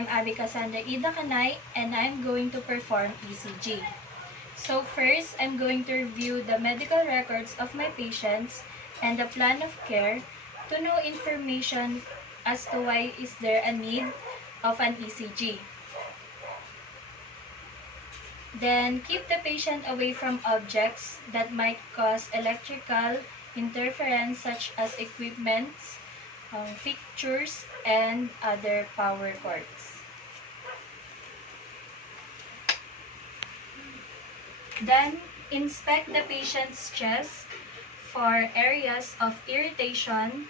I'm Abby Cassandra Ida Kanay, and I'm going to perform ECG. So first, I'm going to review the medical records of my patients and the plan of care to know information as to why is there a need of an ECG. Then, keep the patient away from objects that might cause electrical interference such as equipments, fixtures, and other power cords. Then, inspect the patient's chest for areas of irritation,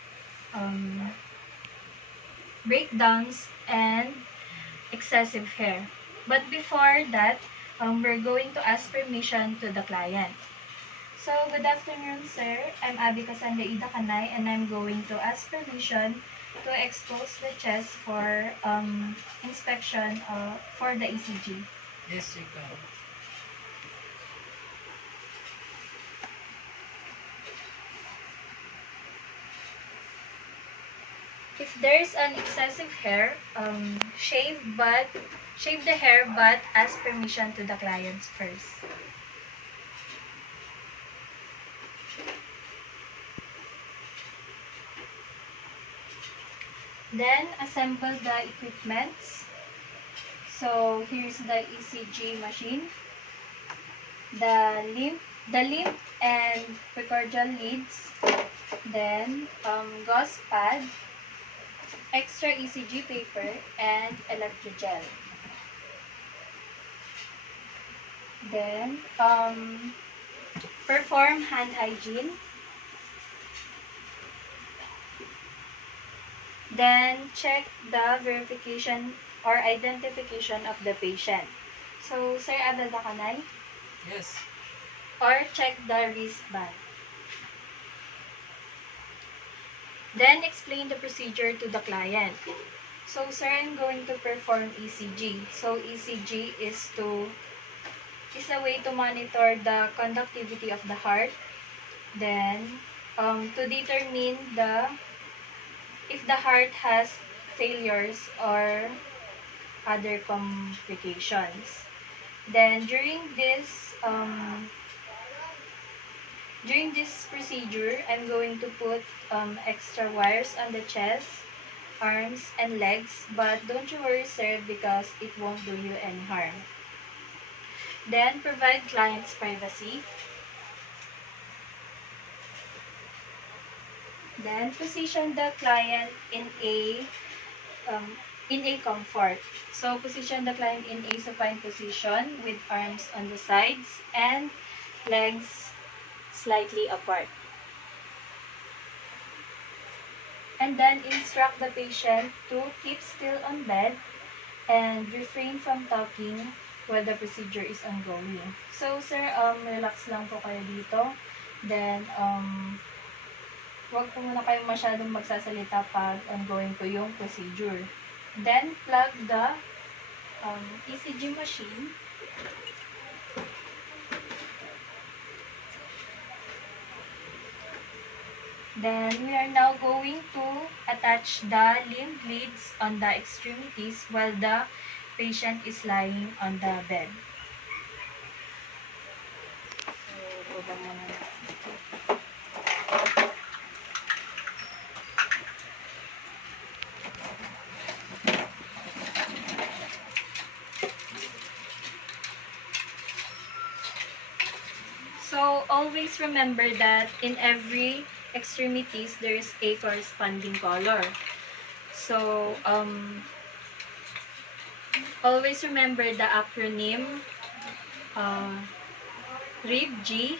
breakdowns, and excessive hair. But before that, we're going to ask permission to the client. So, good afternoon, sir. I'm Abby Cassandra Ida Kanay, and I'm going to ask permission to expose the chest for inspection for the ECG. Yes, you can. If there's an excessive hair, shave the hair, but ask permission to the clients first. Then, assemble the equipments. So, here's the ECG machine, the limb and precordial leads, then gauze pad, extra ECG paper, and electrogel. Then, perform hand hygiene. Then, check the verification or identification of the patient. So, Sir Abel Dakanay? Yes. Or check the wristband. Then, explain the procedure to the client. So, sir, I'm going to perform ECG. So, ECG is a way to monitor the conductivity of the heart. Then, to determine if the heart has failures or other complications. Then, during this procedure, I'm going to put extra wires on the chest, arms, and legs, but don't you worry, sir, because it won't do you any harm. Then, provide client's privacy. Then, position the client in a comfort. So, position the client in a supine position with arms on the sides and legs slightly apart. And then, instruct the patient to keep still on bed and refrain from talking while the procedure is ongoing. So, sir, relax lang po kayo dito. Then, huwag po muna kayong masyadong magsasalita pag ongoing po yung procedure. Then, plug the ECG machine. Then, we are now going to attach the limb leads on the extremities while the patient is lying on the bed. So, baba muna natin. So, always remember that in every extremities, there is a corresponding color. So, always remember the acronym RIB-G.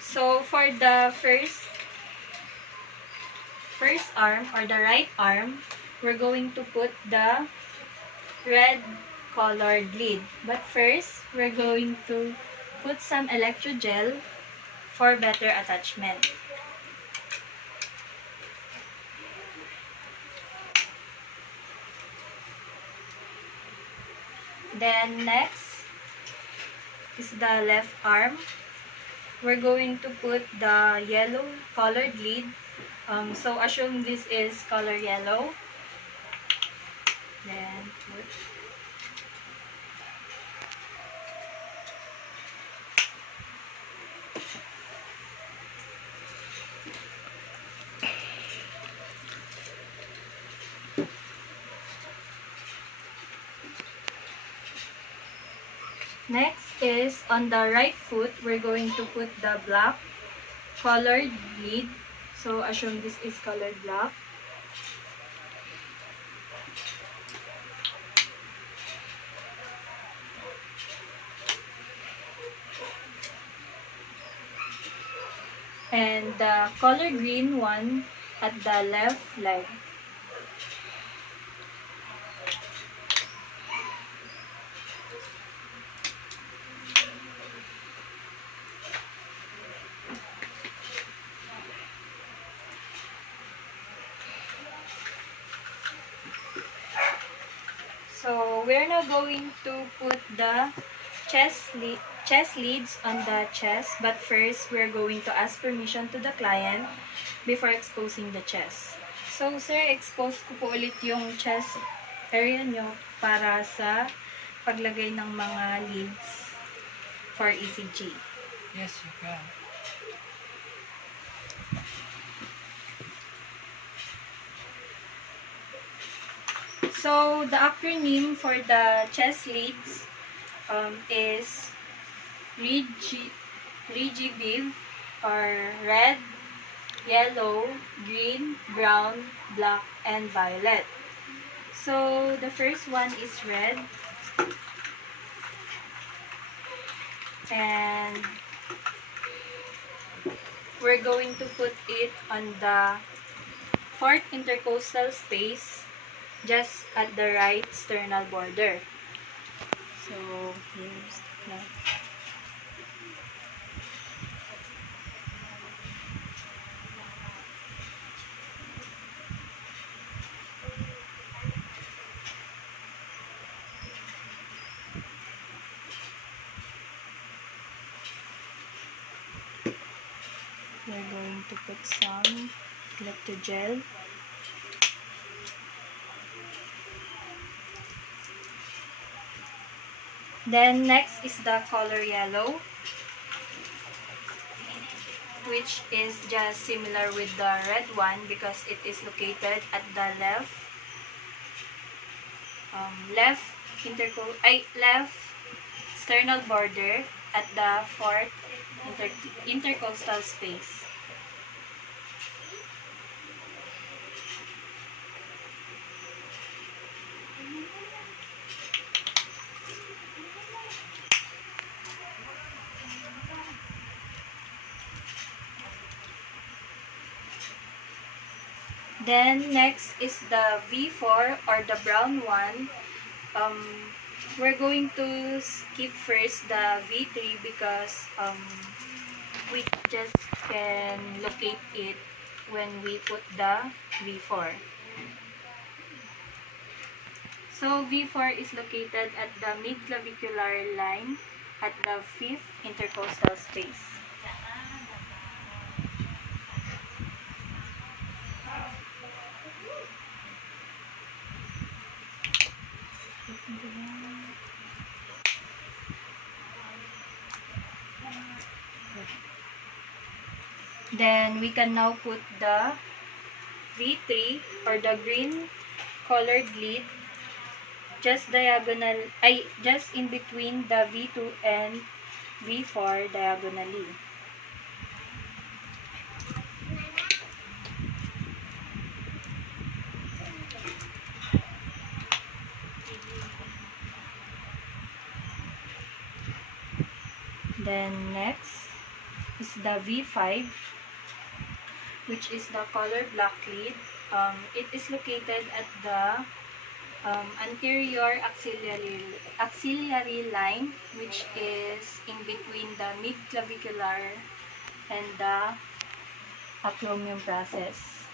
So, for the first arm or the right arm, we're going to put the red colored lead. But first, we're going to put some electrogel for better attachment. Then next is the left arm. We're going to put the yellow colored lead. So assume this is color yellow. Then put. Next is on the right foot, we're going to put the black colored bead. So assume this is colored black. And the color green one at the left leg. So we're now going to put the chest leads on the chest, but first we're going to ask permission to the client before exposing the chest. So sir, expose ko po ulit yung chest area nyo para sa paglagay ng mga leads for ECG. Yes, you can. So the acronym for the chest leads is Regiviv, or red, yellow, green, brown, black, and violet. So the first one is red. And we're going to put it on the fourth intercostal space, just at the right sternal border. So here's that. We're going to put some electrogel. Then next is the color yellow, which is just similar with the red one because it is located at the left left sternal border at the fourth intercostal space. Then next is the V4 or the brown one. We're going to skip first the V3 because we just can locate it when we put the V4. So V4 is located at the mid-clavicular line at the fifth intercostal space. Then we can now put the V3 or the green colored lead just in between the V2 and V4 diagonally. Then next is the V5, which is the color black lead. It is located at the anterior axillary line, which is in between the mid-clavicular and the acromion process.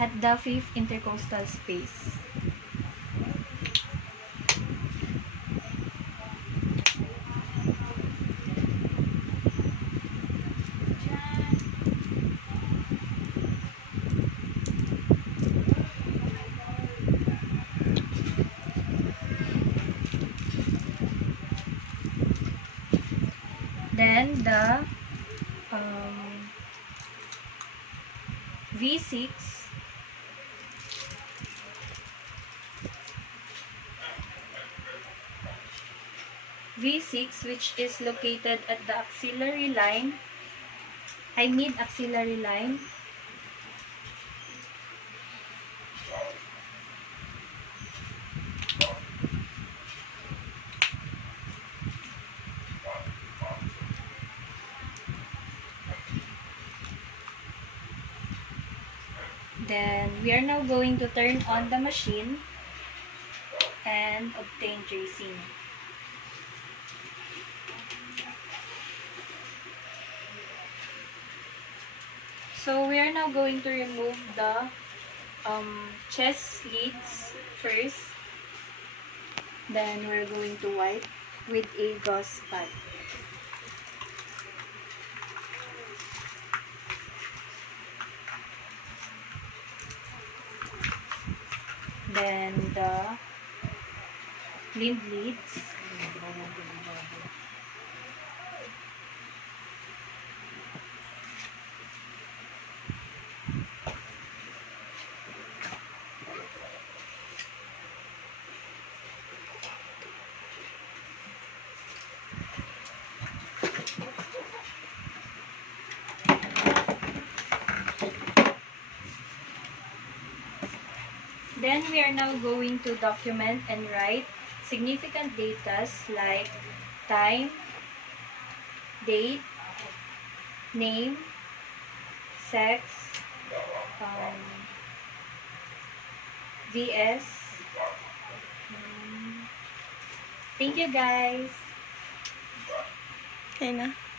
At the fifth intercostal space. Then the V6 V6, which is located at the axillary line, mid-axillary line. Then we are now going to turn on the machine and obtain tracing. So we are now going to remove the chest slits first. Then we're going to wipe with a gauze pad. Then the lid lids. Then we are now going to document and write significant data like time, date, name, sex, VS. Thank you guys. Okay na.